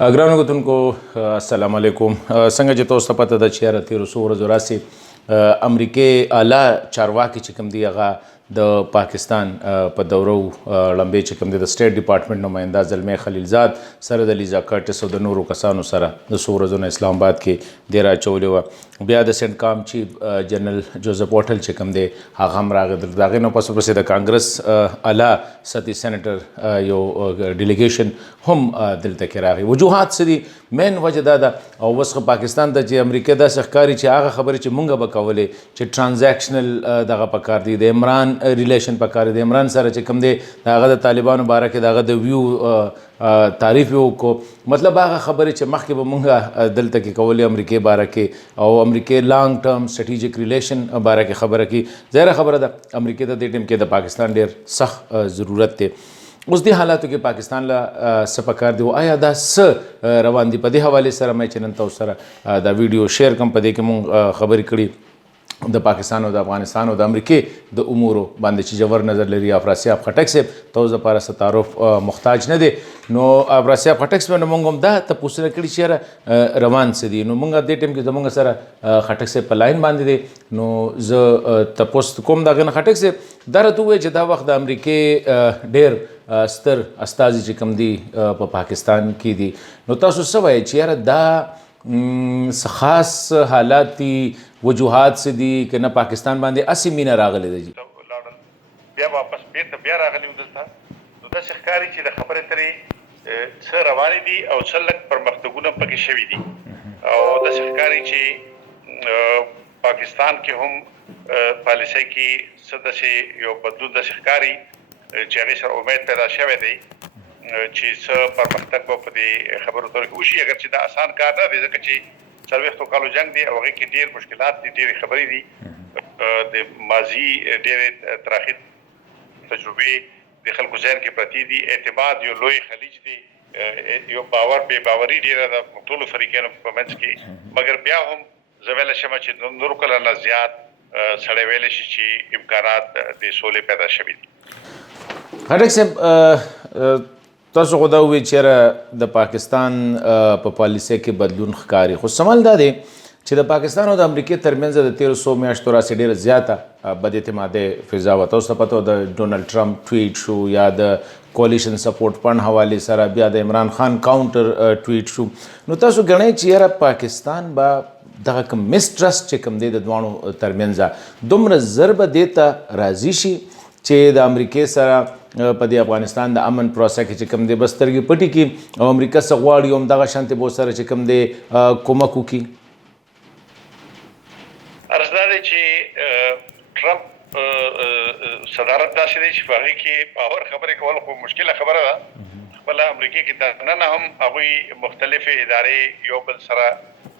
ګرانو کتونکو السلام علیکم. څنګه چې تاسو ته پته ده چې یاره تېرو څو ورځو راسې امریکې اعلی چارواکي چې کوم دي هغه د پاکستان په دوره لمبې چې کوم دي د سټیټ ډپارټمنټ نماینده زلمی خلیلزاد سره د لیزا کرټس او د نورو کسانو سره د څو ورځو نه اسلام آباد کې ډیره اچولې وه. بیا د سینټ کام چیف جنرل جوزف واټل چې کوم دی هغه هم راغی. د هغې نه پس ورپسې د کانګرس اعلی سطحي سینیټر یو ډیلیګیشن هم دلته کې راغی. وجوهات څه دي؟ مین وجه دا ده او اوس پاکستان ته چې امریکا داسې ښکاري چې هغه خبرې چې مونږ به کولې چې ټرانزیکشنل دغه پکار دی، د عمران ریلیشن پکار دی، د عمران سره چې کوم دی د هغه د طالبانو باره کې د هغه د ویو تعریف یې وکړو. مطلب هغه خبرې چې مخکې به مونږ دلته کې کولې امریکې باره کې او امریکې لانګ ټرم سټریټیجک ریلیشن باره کې خبره کې ظاهره خبره ده امریکې ته دې ټیم کې د پاکستان ډېر سخت ضرورت دی. اوس دې حالاتو کې پاکستان له څه پکار دی او آیا دا څه روان دي؟ په دې حوالې سره مې چې نن تاسو سره دا ویډیو شیر کوم. په دې کې مونږ خبرې کړي د پاکستان او د افغانستان او د امریکې د امورو باندې چې جوور نظر لري افراسیاب خټک صاحب. تاسو لپاره څه تعارف محتاج نه دی. نو افراسیاب خټک صاحب نه مونږ هم دا تپوسونه کړي چې یاره روان څه دي. نو مونږ دې ټیم کې زمونږ سره خټک صاحب په لاین باندې دی. نو زه تپوس کوم د هغې نه خټک صاحب دا راته ووایه چې دا وخت د امریکې ډېر ستر استازي چې کوم دي په پاکستان کې دي. نو تاسو څه وایئ چې یاره دا خاص حالات دي، وجوهات څه دي که نه پاکستان باندې هسې مینه راغلی ده؟ بیا واپس بیرته بیا راغلي وو دلته. نو داسې ښکاري چې د خبرې ترې څه روانې دي او څه لږ پرمختګونه پکې شوي دي او داسې ښکاري چې پاکستان کې هم پالیسۍ کې څه داسې یو بدلون داسې ښکاري چې هغې سره امید پیدا شوی دی چې څه پرمختګ به په دې خبرو تورې کې وشي. اگر چې دا آسان کار نه دی ځکه چې 40 کالو جنګ دی او هغې کې ډېر مشکلات دي، ډېرې خبرې دي، د ماضي ډېرې تراخي تجربې د خلکو ذهن کې پرتې دي. اعتماد یو لوی خلیج دی، یو باور بې باوري ډېره ده ټولو فریقینو په منځ کې. مګر بیا هم زه ویلی شم چې نورو کله نه زیات سړی ویلی شي چې امکانات د سولې پیدا شوي دي. خټک صاحب تاسو خو دا ووایئ چې یاره د پاکستان په پالیسۍ کې بدلون ښکاري، خو سمال دا دی چې د پاکستان او د امریکې ترمنځ د تېرو څو میاشتو راسې ډېره زیاته بد اعتمادۍ فضا وه. تاسو ته پته وه د ډونالډ ټرمپ ټویټ شو یا د کولیشن سپورټ فنډ حوالې سره، بیا د عمران خان کاونټر ټویټ شو. نو تاسو ګڼئ چې یاره پاکستان به دغه کوم مسټرسټ چې کوم دی د دواړو ترمنځ دومره زر به دې ته راضي شي چې د امریکې سره په دې افغانستان د امن پروسه کې چې کوم دی بس سترګې پټې کړي او امریکا څه غواړي هم دغه شانتې به ورسره چې کوم دی کومک وکړي؟ عرض دا دی چې ټرمپ صدارت داسې دی چې په هغې کې باور خبرې کول خو مشکله خبره ده. خپله امریکې کې دننه هم هغوی مختلفې ادارې یو بل سره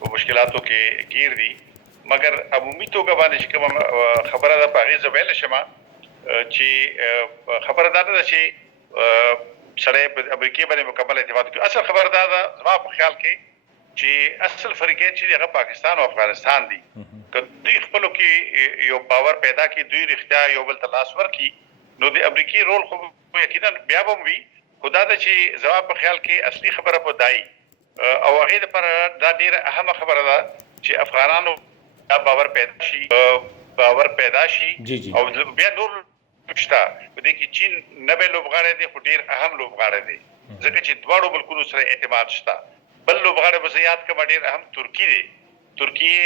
په مشکلاتو کې ګیر دي. مګر عمومي توګه باندې چې کومه خبره ده په هغې زه ویلی شمه چې خبره دا ده چې سړی په امریکې باندې مکمل اعتماد کوي. اصل خبره دا ده زما په خیال کې چې اصل فریقین چې هغه پاکستان او افغانستان دي، که دوی خپلو کې یو باور پیدا کړي، دوی رښتیا یو بل ته لاس ورکړي، نو د امریکې رول خو یقینا بیا به هم وي. خو دا ده چې زما په خیال کې اصلي خبره به دای او هغې دپاره دا ډېره اهمه خبره ده چې افغانانو دا باور پیدا شي او بیا نور شته. په دې کې چین نوی لوبغاړی دی خو ډېر اهم لوبغاړی دی ځکه چې دواړو ملکونو سره اعتماد شته. بل لوبغاړی به زه یاد کړم ډېر اهم ترکي دی. ترکیې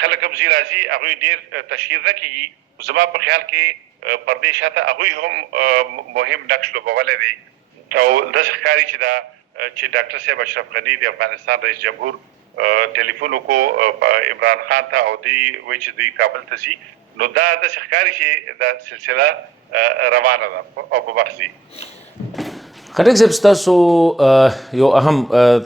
خلک هم ځي راځي، هغوی ډېر تشهیر نه کېږي. زما په خیال کې پر دې شاته هغوی هم مهم نقش لوبولی دی او داسې ښکاري چې ډاکټر صاحب اشرف غني د افغانستان رئیس جمهور ټلیفون وکړو عمران خان ته او دوی وایي چې دوی کابل ته ځي. نو دا داسې ښکاري چې دا سلسله روانه ده او په وخت ځي. خټک صاحب ستاسو یو اهم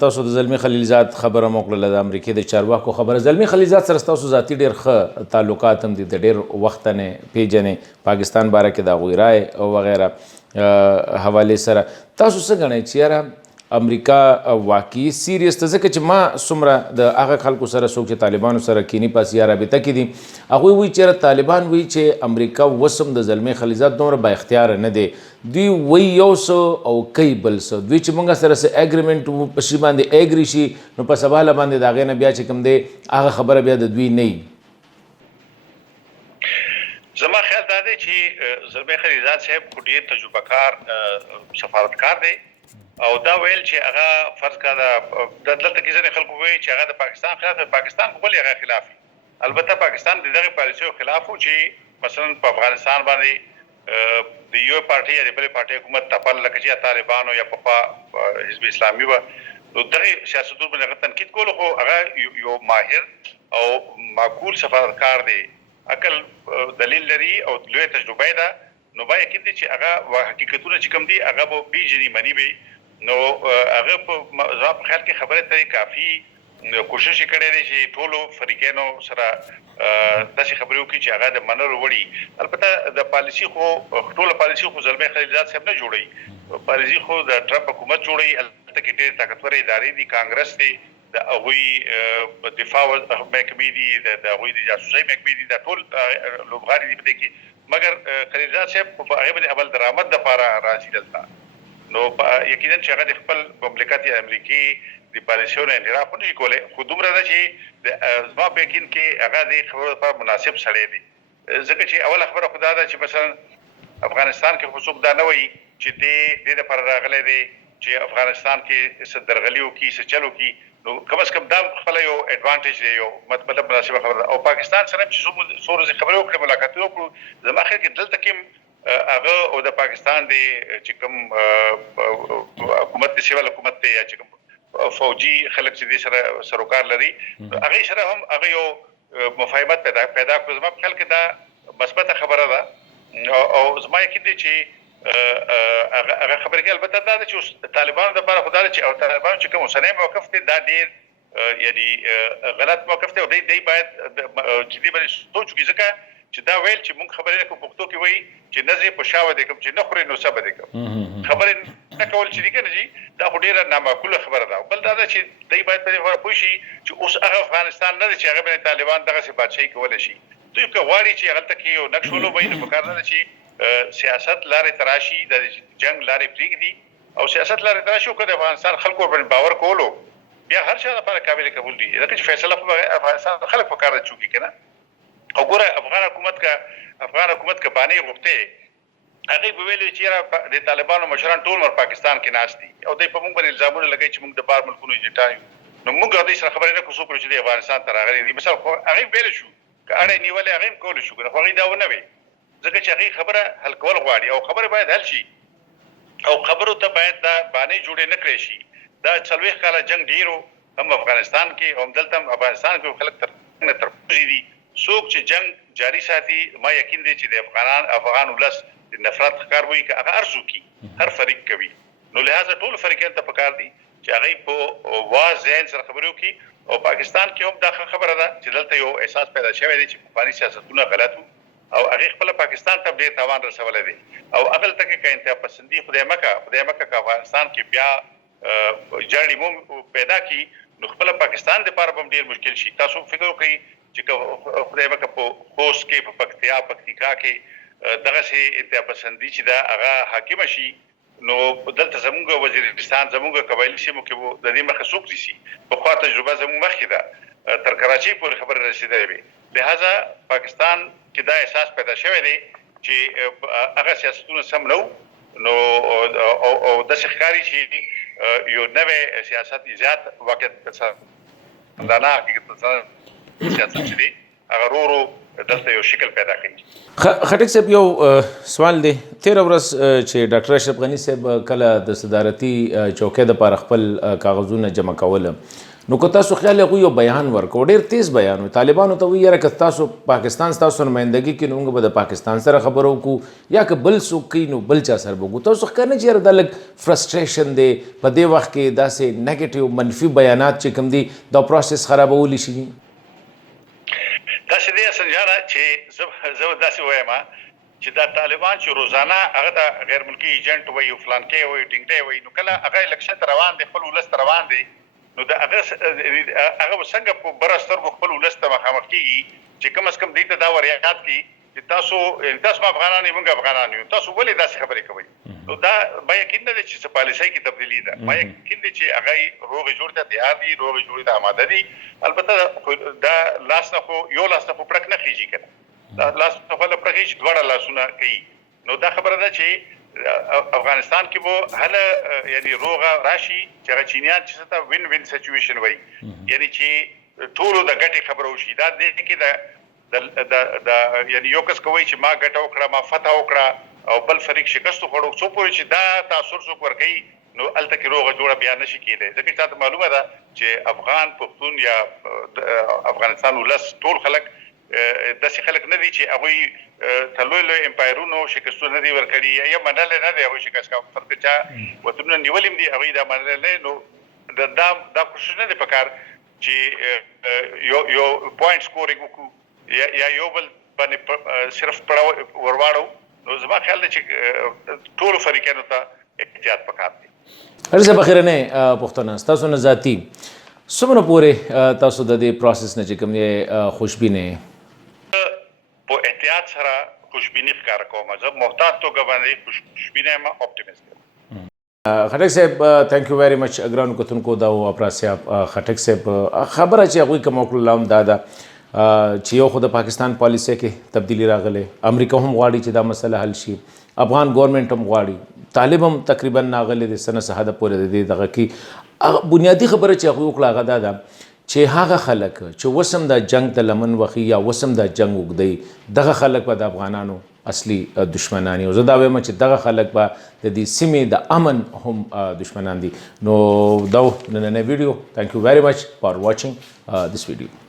تاسو د زلمی خلیلزاد خبره مو کړله، د امریکې د چارواکو خبره. زلمی خلیلزاد سره ستاسو ذاتي ډېر ښه تعلقات هم دي، د ډېر وخته نه پیژنې، پاکستان باره کې د هغوی رای او وغیره حوالې سره. تاسو څه ګڼئ چې یاره امریکا واقعي سیریس ته ځکه چې ما څومره د هغه خلکو سره څوک چې طالبانو سره کینی پاس یا رابطه کې دي هغوی وایي چې طالبان وایي چې امریکا وسم د زلمې خلیزات دومره با اختیار نه دی دوی وایي یو څه او کوي بل څه دوی چې موږ سره څه اګریمنټ په شي باندې اګري شي نو په سبا باندې د هغې نه بیا چې کوم دی هغه خبره بیا د دوی نه وي زما خیال دا دی چې زلمې خلیزات صاحب خو ډېر تجربه کار سفارتکار دی او دا ویل چې هغه فرض کړه د دلته کې ځینې خلکو وایي چې هغه د پاکستان خلاف دی پاکستان خو ولې هغه خلاف وي البته پاکستان د دغې پالیسیو خلاف و چې مثلا په افغانستان باندې د یو پارټي یا د بلې پارټي حکومت تپل لکه چې طالبانو یا پخوا حزب اسلامي وه نو دغې سیاستونو باندې هغه تنقید کولو خو هغه یو ماهر او معقول سفارتکار دی عقل دلیل لري او لوی تجربه ده نو باید یقین دي چې هغه حقیقتونه چې کوم دي هغه به پیژني مني به نو هغه په زما په خیال کې خبره ته کافي کوشش کړی دی چې ټولو فریقینو سره داسې خبرې وکړي چې هغه د منلو وړي البته د پالیسي خو ټوله پالیسي خو زلمې خلیلزاد صاحب نه جوړوي پالیسي خو د ټرمپ حکومت جوړوي هلته کې ډېرې طاقتورې ادارې دي کانګرس دی د هغوی دفاع محکمې دي د هغوی د جاسوسۍ محکمې دي دا ټول لوبغاړي دي په دې کې مګر خلیلزاد صاحب په هغې باندې اول درآمد دپاره راځي دلته نو یقینا چې هغه د خپل مملکت یا امریکې د پالیسیو نه انحراف نه شي کولی خو دومره ده چې زما په یقین کې هغه د خبرو لپاره مناسب سړی دی ځکه چې اوله خبره خو دا ده چې مثلا افغانستان کې خو څوک دا نه وایي چې دې دپاره راغلی دی چې افغانستان کې څه درغلي وکړي څه چل وکړي نو کم از کم دا خپله یو اډوانټیج دی یو مطلب مناسبه خبره ده او پاکستان سره چې څو ورځې خبرې وکړې ملاقاتونه وکړو زما خیال کې دلته کې هغه او د پاکستان دی چې کوم حکومت دی سیول حکومت دی یا چې کوم فوجي خلک چې دې سره سروکار لري هغې سره هم هغه یو مفاهمت پیدا کړو زما په خیال کې دا مثبته خبره ده او زما یقین دی چې هغه خبرې کې البته دا ده چې طالبانو دپاره خو دا ده چې طالبانو چې کوم اوسنی موقف دی دا ډېر یعنې غلط موقف دی او دی باید جدي باندې سوچ وکړي ځکه چې دا ویل چې موږ خبرې کوو پښتو کې وایي چې نه زه په شا ودې کوم چې نه خورې نو څه به دې کوم خبرې نه کول چې دي که نه جي دا خو ډېره نامعقوله خبره ده بل دا ده چې دی باید په دې خبره پوه شي چې اوس هغه افغانستان نه دی چې هغه باندې طالبان دغسې بادشاهي کولی شي دوی که غواړي چې هغلته کې یو نقش ولوبوي نو پکار نه ده چې سیاست لارې تراشي د جنگ لارې پرېږدي او سیاست لارې تراشي او که د افغانستان خلکو باندې باور کولو بیا هر چا لپاره قابل قبول دي ځکه چې فیصله په افغانستان خلک په کار ده چې وکړي که نه او ګوره افغان حکومت که بانې غوښتې هغې به ویلي چې یاره د طالبانو مشران ټول مر پاکستان کې ناست دي او دوی په موږ باندې الزامونه لګوي چې موږ د بار ملکونو ایجنټان یو نو موږ دوی سره خبرې نه کوو څوک چې د افغانستان ته راغلي دي مثلا هغې ویلی شو که اړه یې نیولې هغې هم کولی شو که خو هغې دا ونه وی ځکه چې هغې خبره حل کول غواړي او خبره باید حل شي او خبرو ته باید دا بانې جوړې نه کړی شي دا 40 کاله جنګ ډېرو هم افغانستان کې هم دلته هم افغانستان کې خلک تر پوزې دي څوک چې جنګ جاري ساتي ما یقین دی چې د افغان ولس د نفرت ښکار وایي که هغه هر څوک هر فریق کوي نو لهذا ټولو فریقینو ته پکار دي چې هغوی په واضح ذهن سره خبرې وکړي او پاکستان کې هم دا خبره ده چې دلته یو احساس پیدا شوی دی چې پخواني سیاستونه غلط وو او هغې خپله پاکستان ته ډېر تاوان رسولی دی او هغلته کې که انتها پسندي خدای مکه که افغانستان کې بیا جړې پیدا کړي نو خپله پاکستان دپاره به هم ډېر مشکل شي تاسو فکر وکړئ چې که خدای مکه په خوست کې په پکتیکا کې دغسې انتها پسندي چې ده هغه حاکمه شي نو دلته زموږ وزیرستان زموږ قبایلي سیمو کې د دې مخه څوک نیسي پخوا تجربه زموږ مخکې ده تر کراچۍ پورې خبره رسېدلې وې لهذا پاکستان کې دا احساس پیدا شوی دی چې هغه سیاستونه سم نه نو او داسې ښکاري چې یو نوی سیاست زیات واقعیت پسندانه حقیقت پسند سیاست چې دی هغه ورو دلته یو شکل پیدا کوي خټک صاحب یو سوال دی تېره ورځ چې ډاکټر اشرف غني صاحب کله د صدارتي چوکۍ دپاره خپل کاغذونه جمع کوله نو که تاسو خیال هغوی یو بیان ورکړو ډېر تیز بیان و طالبانو ته وایي یاره که تاسو پاکستان ستاسو نمایندګي کوي نو موږ به د پاکستان سره خبره وکړو یا که بل څوک کوي نو بل چا سره به وکړو تاسو ښکار نه چې یاره دا لږ فرسټریشن دی په دې وخت کې داسې نیګیټیو منفي بیانات چې کوم دي دا پروسس خرابولی شي داسې دی حسن جانه چې زه داسې وایم چې دا طالبان چې روزانه هغه د غیر ملکی ایجنټ وي او فلان کې وي ډینګ وي نو کله هغه الیکشن روان دي خپل ولست روان دي نو دا هغه څنګه په برستر خپل ولست مخامخ کیږي چې کم از کم دې ته دا وریاات کی چې تاسو افغانان یې موږ افغانان یو تاسو ولې داسې خبرې کوئ نو دا ما یقین نه چې څه پالیسۍ کې تبدیلی ده ما یقین چې هغه روغ جوړ ته تیار دي روغ جوړ ته آماده دي البته دا لاس نه خو یو لاس نه پړک نه خيږي کنه دا لاس نه په پرخیش دوړه لاسونه کوي نو دا خبره ده چې افغانستان کې وو هله یعنی روغه راشي چې هغه چینیان چې ته وین وین سچويشن وای یعنی چې ټول د ګټي خبره وشي دا د کې دا یعنی یو کس کوي چې ما ګټه وکړه ما فتح وکړه او بل فریق شکست خوړو څو پورې چې دا تاثیر څوک ورکړي نو الته کې روغه جوړه بیا نشي کېدای ځکه چې تاسو معلومه ده چې افغان پښتون یا افغانستان ولس ټول خلک داسې خلک نه دي چې هغه تلوي امپایرونو شکستونه دي ورکړي یا منل نه دي هغه شکست کا فرق چا وتونه نیولم دي هغه دا منل نه نو دا کوشش نه دي پکار چې یو پوینټ سکورینګ وکړو یا یو بل باندې صرف پړاو ورواړو نو زما خیال دی چې ټول فریقانو ته احتیاط پکار دی ارزه بخیرنه پښتون تاسو نه ذاتی څومره پورې تاسو د دې پروسس نه چې کوم یې خوشبینه په احتیاط سره خوشبینی ښکار کوم زه محتاط توګه باندې خوشبینه ما اپټیمیست خټک صاحب ثانک یو ویری مچ اګران کوتونکو دا او اپراسیا خټک صاحب خبره چې هغه کوم کول لام دادا چې یو خو د پاکستان پالیسي کې تبدیلی راغله امریکا هم غواړي چې دا مسله حل شي افغان ګورنمنت هم غواړي طالب هم تقریبا ناغله د سنه سحاده پورې د دغه کې بنیادی خبره چې هغه وکړه غدا ده چې هغه خلک چې وسم د جنگ د لمن وخی یا وسم د جنگ وګدي دغه خلک په د افغانانو اصلي دشمنان یو زه دا وایم چې دغه خلک به د دې سیمې د امن هم دشمنان دي نو دا نن ویډیو ثانک یو ویری مچ فار واچینګ this video